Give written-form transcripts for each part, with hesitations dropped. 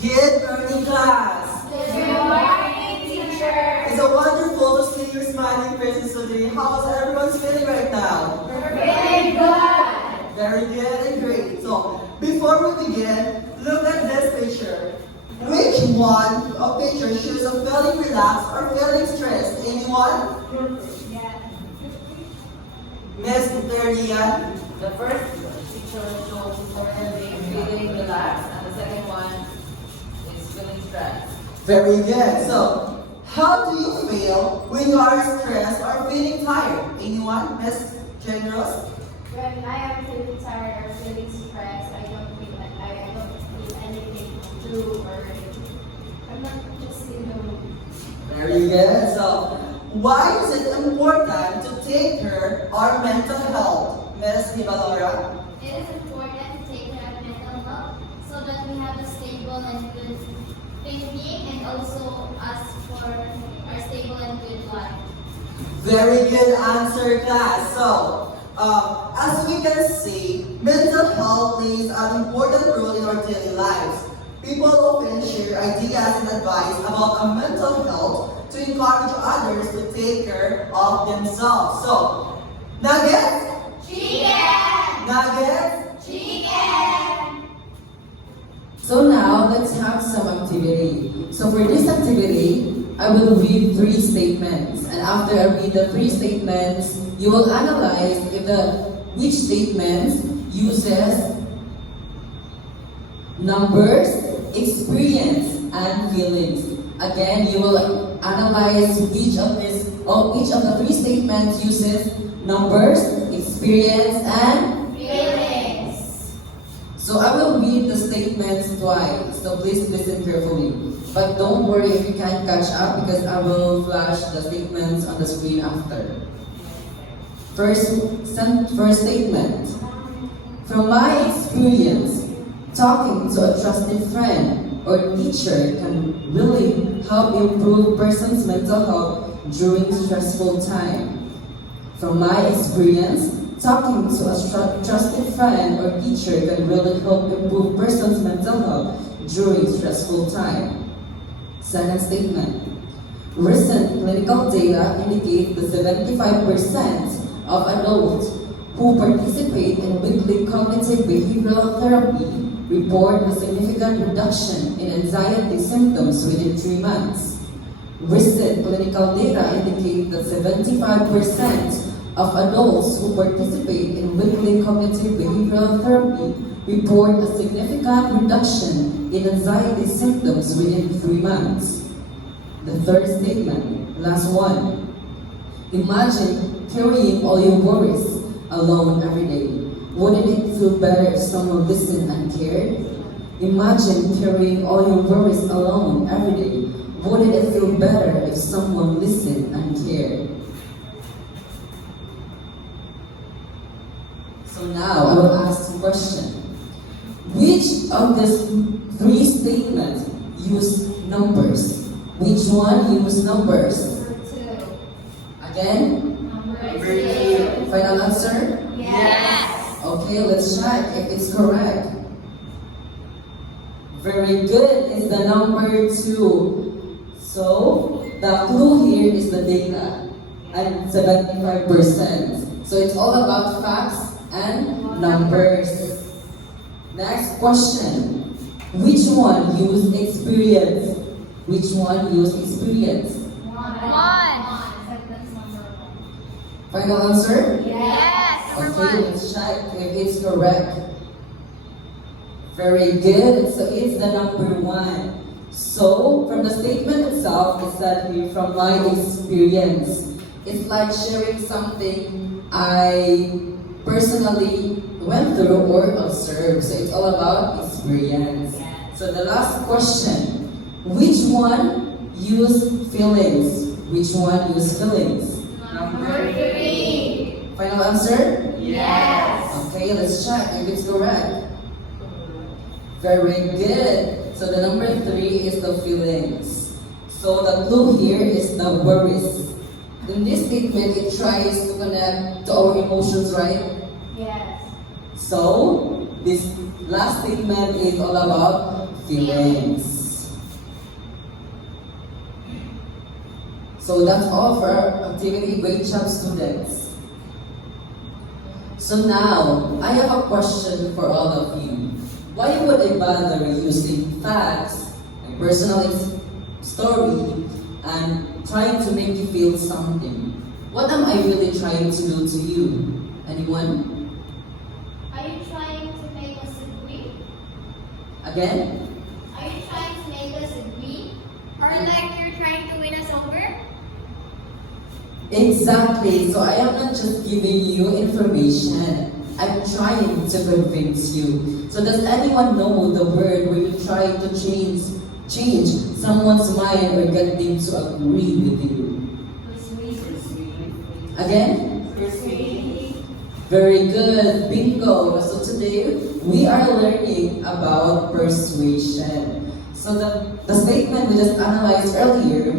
Good morning, class. Good morning, teacher. It's a wonderful to see your smiling faces today. How is everyone's feeling right now? Very good. Very good and great. So, before we begin, look at this picture. Which one of pictures shows a feeling relaxed or feeling stressed? Anyone? Yeah. Miss Darian? The first picture shows feeling relaxed, and the second one is feeling stressed. Very good. So, how do you feel when you are stressed or feeling tired? Anyone? Miss Generous? When I am feeling tired or feeling stressed, I don't feel anything to do or I'm not just Very good. So, why is it important to take care of our mental health? Miss Hibalora? It is important to take care of mental health so that we have a stable and good thinking and also ask for our stable and good life. Very good answer, class. So, as we can see, mental health plays an important role in our daily lives. People often share ideas and advice about our mental health to encourage others to take care of themselves. So, nuggets? Chicken! Nuggets? Chicken! So now let's have some activity. So for this activity, I will read 3 statements, and after I read the 3 statements, you will analyze which statements uses numbers, experience, and feelings. Again, you will analyze each of the 3 statements uses numbers, experience, and Feelings! so I will read the statements twice, so please listen carefully. But don't worry if you can't catch up because I will flash the statements on the screen after. First statement. From my experience, talking to a trusted friend or teacher can really help improve person's mental health during stressful time. From my experience, talking to a trusted friend or teacher can really help improve person's mental health during stressful time. Second statement. Recent clinical data indicate that 75% of adults who participate in weekly cognitive behavioral therapy report a significant reduction in anxiety symptoms within 3 months. Recent clinical data indicate that 75% of adults who participate in weekly cognitive behavioral therapy report a significant reduction in anxiety symptoms within 3 months. The third statement, last one. Imagine carrying all your worries alone every day. Wouldn't it feel better if someone listened and cared? Imagine carrying all your worries alone every day. Wouldn't it feel better if someone listened and cared? So now I will ask a question. Which of these 3 statements use numbers? Which one use numbers? Number 2. Again? Number 2. Final answer? Yes! Okay, let's check if it's correct. Very good, it's the number 2. So, the clue here is the data and 75%. So it's all about facts and numbers. Next question. Which one use experience? Which one use experience? 1. One. Number 1. Final answer? Yes! Okay, let's check if it's correct. Very good. So it's the number 1. So from the statement itself, it said here, from my experience. It's like sharing something I personally went through or observed. So it's all about experience. So the last question. Which one use feelings? Which one use feelings? Number 3. Final answer? Yes! Okay, let's check if it's correct. Very good. So the number 3 is the feelings. So the clue here is the worries. In this statement, it tries to connect to our emotions, right? Yes. So this last statement is all about feelings. So that's all for our activity. Great job, students. So now, I have a question for all of you. Why would I bother using facts, my personal story, and trying to make you feel something? What am I really trying to do to you? Anyone? Are you trying to make us agree? Again? Are you trying to make us agree? Or like you're trying to win us over? Exactly. So I am not just giving you information. I'm trying to convince you. So does anyone know the word where you try to change someone's mind or get them to agree with you? Again? Very good. Bingo. So today we are learning about persuasion. So the statement we just analyzed earlier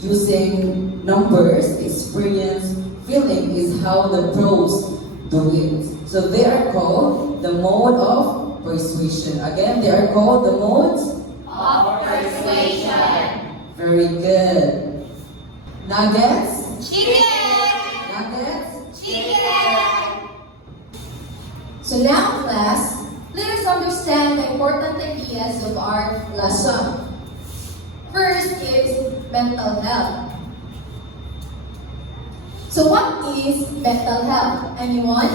using numbers, experience, feeling is how the pros do it. So they are called the mode of persuasion. Again, they are called the modes Of persuasion. Very good. Nuggets? Chicken! Nuggets? Chicken! So now, class, let us understand the important ideas of our lesson. First is mental health. So what is mental health? Anyone?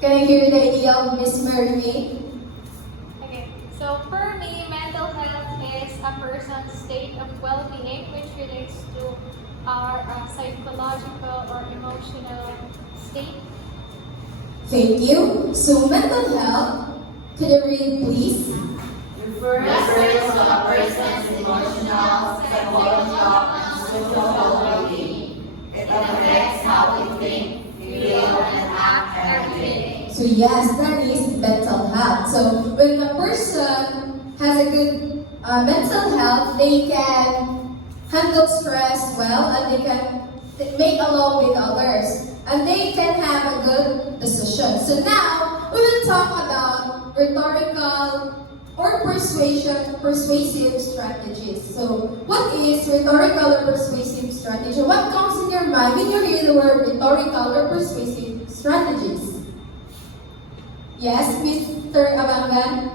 Can I hear the idea of Miss Mary May? Okay, so for me, mental health is a person's state of well-being which relates to our psychological or emotional state. Thank you. So mental health, could you read please? Refers to a person's emotional, psychological, and social well-being. It affects how we think, feel, and act every day. So yes, that is mental health. So when a person has a good mental health, they can handle stress well and they can make along with others. And they can have a good decision. So now, we will talk about rhetorical or persuasive strategies. So what is rhetorical or persuasive strategy? What comes in your mind when you hear the word rhetorical or persuasive strategies? Yes, Mr. Abangan?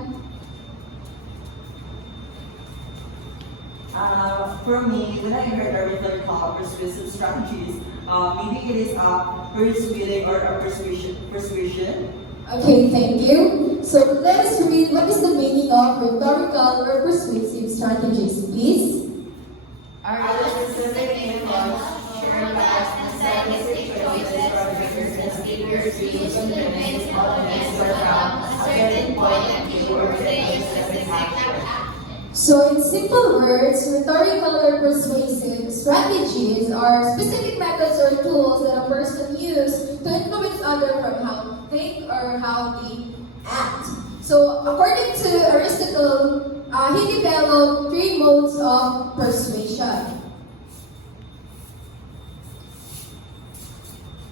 For me, when I heard a rhetorical persuasive strategies, maybe it is a persuading or a persuasion. Okay, thank you. So let us read what is the meaning of rhetorical or persuasive strategies, please. Are the specific methods shared that necessary choices or figures and speakers use to convince audience or from a certain point of view or take a specific action? So in simple words, rhetorical or persuasive strategies are specific methods or tools that a person uses to influence others from how they think or how they act. So according to Aristotle, he developed 3 modes of persuasion.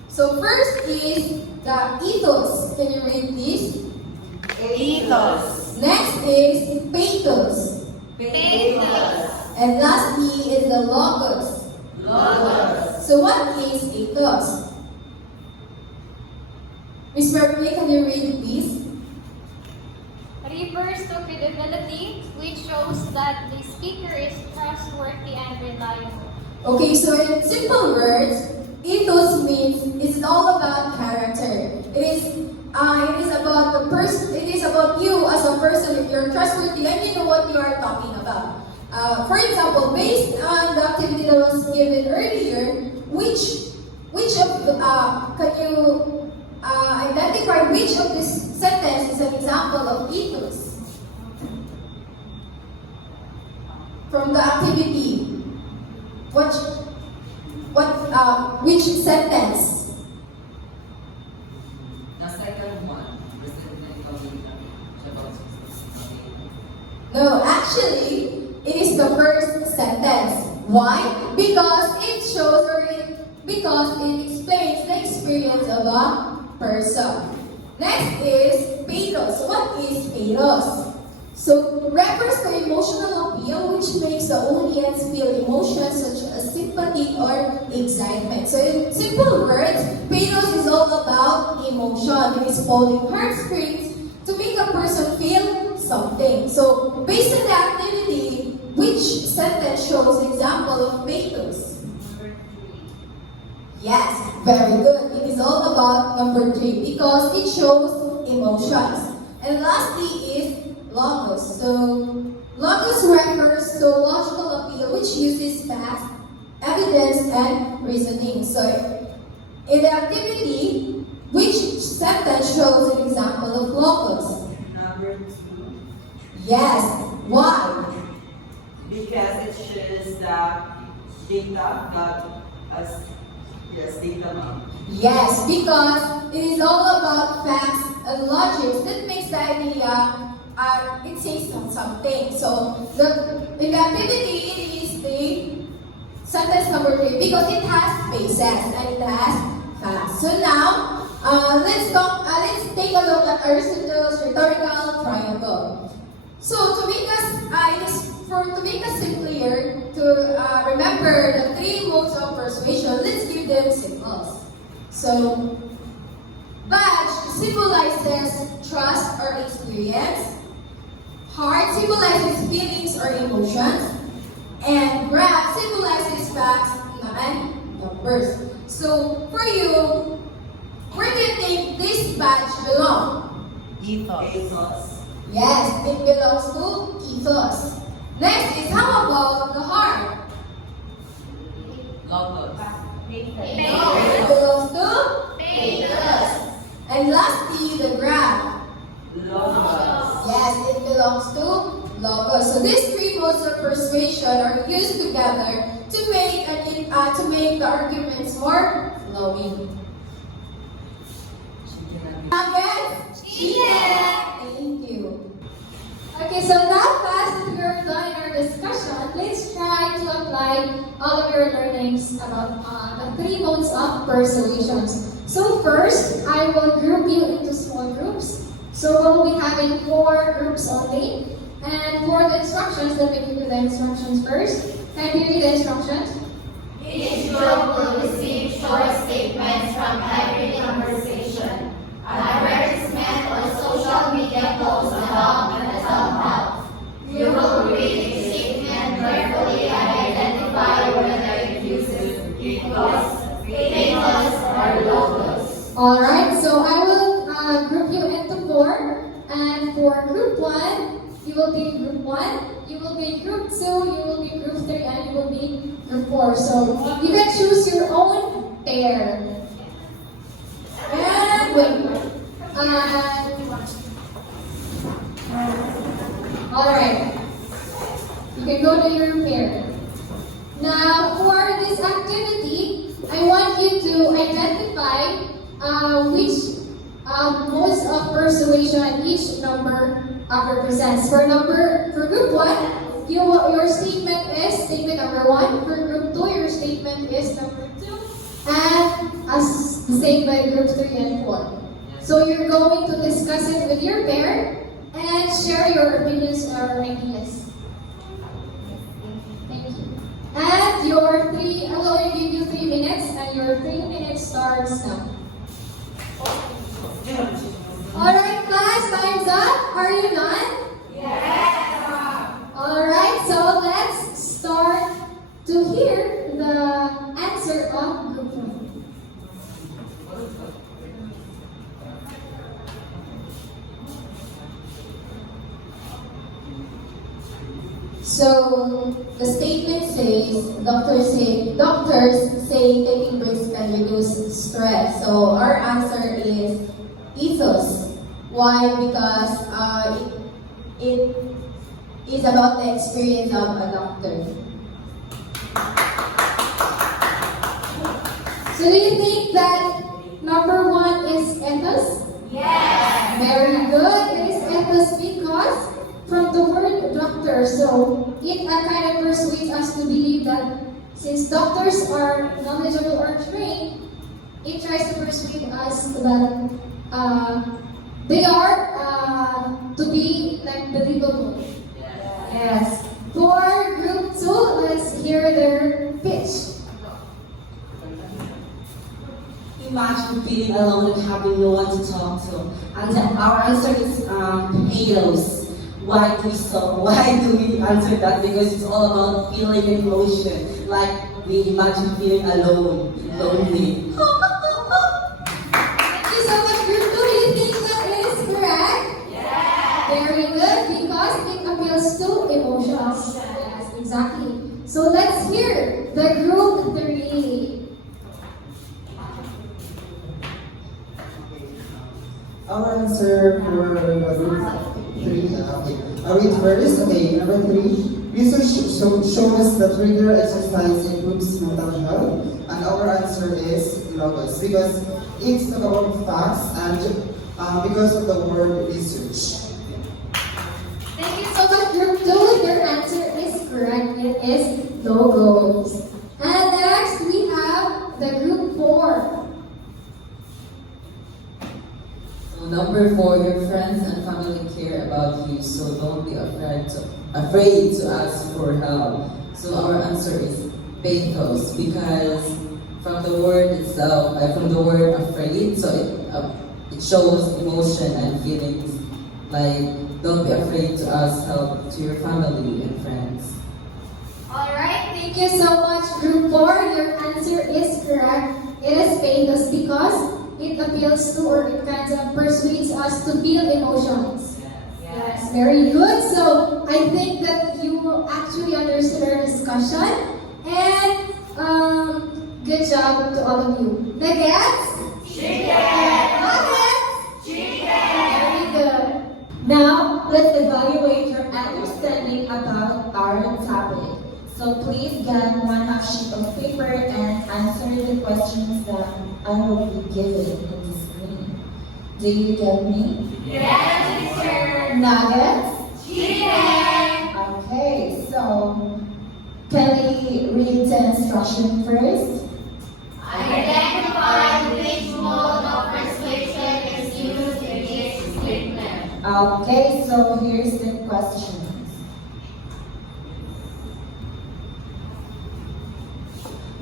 So first is the ethos. Can you read this? Ethos. Next is pathos. Pathos. And lastly is the logos. Logos. So what is ethos? Ms. Mercury, can you read it, please? Refers to credibility, which shows that the speaker is trustworthy and reliable. Okay, so in simple words, ethos means it's all about character. It is about the person. It is about you as a person. If you're trustworthy and you know what you are talking about. For example, based on the activity that was given earlier, which of the, can you identify which of this sentence is an example of ethos from the activity? Which sentence? The second one, No, actually, it is the first sentence. Why? Because it shows because it explains the experience of a person. Next is pathos. So what is pathos? So, refers to emotional appeal, which makes the audience feel emotions such as sympathy or excitement. So, in simple words, pathos is all about emotion. It is pulling heartstrings to make a person feel something. So, based on the activity, which sentence shows an example of pathos? Yes, very good. It is all about number 3 because it shows emotions. And lastly is logos. So, logos refers to logical appeal which uses facts, evidence, and reasoning. So, in the activity, which sentence shows an example of logos? Number 2, Yes. Why? because it shows the data, not as data ma'am. Yes, because it is all about facts and logic. That makes the idea, it says something. So, in the activity, it is the sentence number 3 because it has bases and it has facts. So now, let's take a look at Aristotle's rhetorical triangle. So to make us simpler to remember the 3 modes of persuasion, let's give them symbols. So, badge symbolizes trust or experience. Heart symbolizes feelings or emotions. And graph symbolizes facts and numbers. So, for you, where do you think this badge belongs? Ethos. Yes, it belongs to ethos. Next is how about the heart? Logos. It belongs to pathos. And lastly, the graph. Logos. Yes, it belongs to logos. So these 3 modes of persuasion are used together to make the arguments more flowing. Again? Thank you. Okay, so now class, we are done in our discussion. Let's try to apply all of your learnings about the 3 modes of persuasions. So first, I will group you into small groups. So we'll be having 4 groups only. And for the instructions, let me give you the instructions first. Can you read the instructions? Each group will receive short statements from every conversation. Advertisement or social media posts about mental health. You will read each statement carefully and identify whether it uses ethos, pathos, or logos. Alright, so I will group you into 4. And for group 1, you will be in group 1, you will be in group 2, you will be in group 3, and you will be in group 4. So you can choose your own pair. And wait. Alright. You can go to your pair. Now, for this activity, I want you to identify which modes of persuasion each number represents. For group 1, your statement is statement number 1. For group 2, your statement is number 2. And as the same by group 3 and 4. So you're going to discuss it with your pair and share your opinions or ideas. Thank you. And I'm going to give you 3 minutes, and your 3 minutes starts now. Alright, class, time's up. Are you done? Yes. Alright, so let's start to hear the answer of group 1. So the statement says doctors say taking breaks can reduce stress. So our answer is ethos. Why? Because it is about the experience of a doctor. So do you think that number 1 is ethos? Yes. Very good. It is ethos because from the word doctor, so it kind of persuades us to believe that since doctors are knowledgeable or trained, it tries to persuade us that they are to be like and believable. Yes. For group 2, let's hear their pitch. Imagine being alone and having no one to talk to. And our answer is potatoes. Why do we so? Why do we answer that? Because it's all about feeling and emotion. Like we imagine feeling alone, lonely. Thank you so much, group 2. Do you think that is correct? Yes. Very good, because it appeals to emotions. Yes, exactly. So let's hear the group 3. Our answer for group 3, I read first. Okay, number 3. Research shows that regular exercise improves mental health, and our answer is logos because it's about facts and because of the word research. Thank you so much, group 2. Your answer is correct. It is logos. And next, we have the group 4. So number 4, your friends and family care about you, so don't be afraid to ask for help. So our answer is pathos, because from the word itself, from the word afraid, so it shows emotion and feelings. Like, don't be afraid to ask help to your family and friends. Alright, thank you so much, group 4. Your answer is correct. It is pathos because it appeals to, or it kind of persuades us to feel emotions. Yes, very good. So I think that you actually understood our discussion, and good job to all of you. Nuggets? Nuggets? Very good. Now, let's evaluate your understanding about our topic. So please get 1/2 sheet of paper and answer the questions that I will be giving in the screen. Do you get me? Yes, teacher. Nuggets? Chicken. Okay, so can we read the instruction first? Identify which mode of persuasion is used in each statement. Okay, so here's the questions.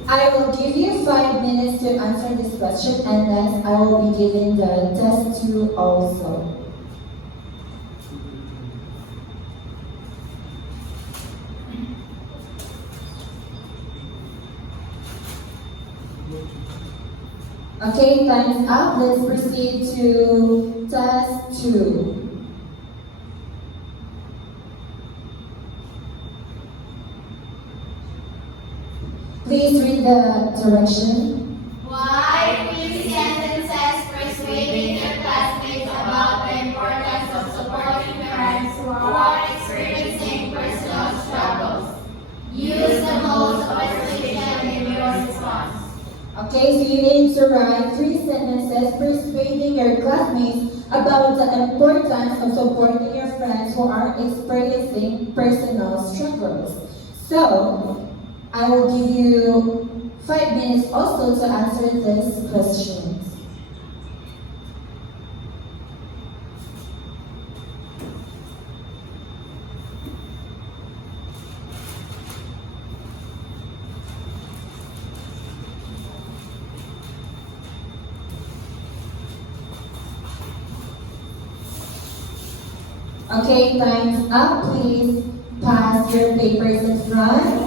I will give you 5 minutes to answer this question, and then I will be giving the test too also. Okay, time's up. Let's proceed to test 2. Please read the direction. Why three sentences persuading your classmates about the importance of supporting parents who are experiencing personal struggles. Use the modes of persuasion in your response. Okay, so you need to write 3 sentences persuading your classmates about the importance of supporting your friends who are experiencing personal struggles. So, I will give you 5 minutes also to answer these questions. Okay, time's up. Please pass your papers in front.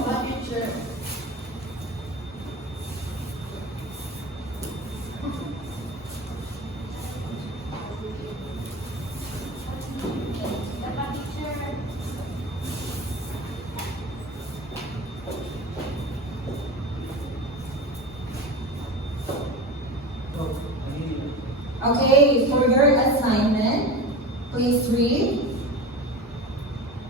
Okay, for your assignment, please read.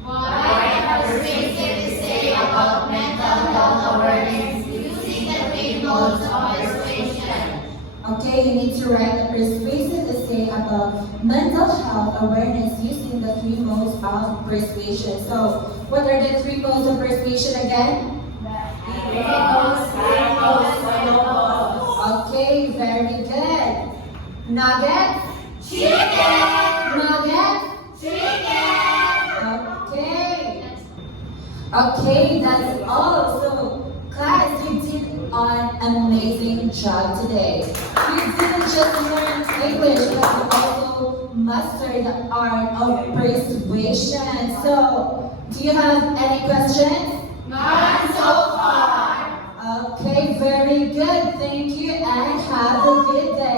Why are persuasive to say about mental health awareness using the three modes of persuasion? Okay, you need to write a persuasive essay about mental health awareness using the 3 modes of persuasion. So, what are the 3 modes of persuasion again? Okay, very good. Nugget? Chicken! Nugget? Chicken! Okay, that's all. So, class, you did an amazing job today. You didn't just learn English, but you also mastered the art of persuasion. So, do you have any questions? None so far. Okay, very good. Thank you and have a good day.